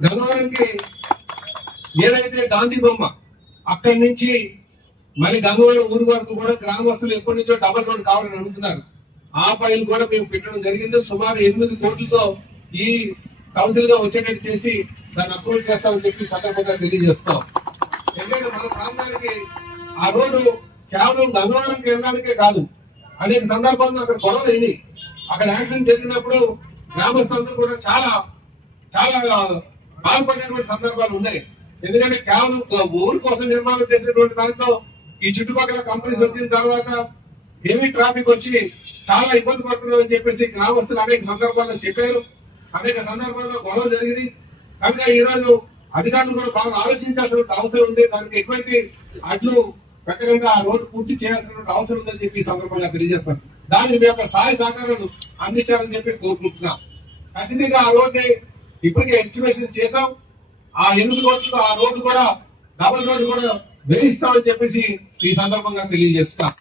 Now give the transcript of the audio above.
గంగవరంకి ఏదైతే గాంధీ బొమ్మ అక్కడి నుంచి మళ్ళీ గంగవరం ఊరు వరకు కూడా గ్రామస్తులు ఎప్పటి నుంచో డబల్ రోడ్ కావాలని అడుగుతున్నారు. ఆ ఫైల్ కూడా మేము పెట్టడం జరిగింది. సుమారు ఎనిమిది కోట్లతో ఈ కౌన్సిల్గా వచ్చేటట్టు చేసి దాన్ని అప్రూవ్ చేస్తామని చెప్పి సందర్భంగా తెలియజేస్తాం ఎందుకంటే మన ప్రాంతానికి ఆ రోడ్డు కేవలం గంగవరంకి వెళ్ళడానికే కాదు అనేక సందర్భాల్లో అక్కడ గొడవలు అయినాయి. అక్కడ యాక్సిడెంట్ జరిగినప్పుడు గ్రామస్తులందరూ కూడా చాలా చాలా బాధపడినటువంటి సందర్భాలు ఉన్నాయి. ఎందుకంటే కేవలం ఊరు కోసం నిర్మాణం చేసినటువంటి దాంట్లో ఈ చుట్టుపక్కల కంపెనీస్ వచ్చిన తర్వాత హెవీ ట్రాఫిక్ వచ్చి చాలా ఇబ్బంది పడుతున్నారని చెప్పేసి గ్రామస్తులు అనేక సందర్భాల్లో చెప్పారు. అనేక సందర్భాల్లో గొడవ జరిగింది. కనుక ఈ రోజు అధికారులు కూడా బాగా ఆలోచించాల్సిన అవసరం ఉంది. దానికి ఎటువంటి అడ్లు పెట్టకుండా ఆ రోడ్డు పూర్తి చేయాల్సిన అవసరం ఉందని చెప్పి ఈ సందర్భంగా తెలియజేస్తాను. దానికి మీ యొక్క సహాయ సహకారాలు అందించాలని చెప్పి కోరుకుంటున్నాం ఖచ్చితంగా ఆ రోడ్డు ఇప్పటికే ఎస్టిమేషన్ చేసాం ఆ ఎనిమిది కోట్లతో ఆ రోడ్డు కూడా డబుల్ రోడ్డు కూడా వేయిస్తామని చెప్పేసి ఈ సందర్భంగా తెలియజేస్తాం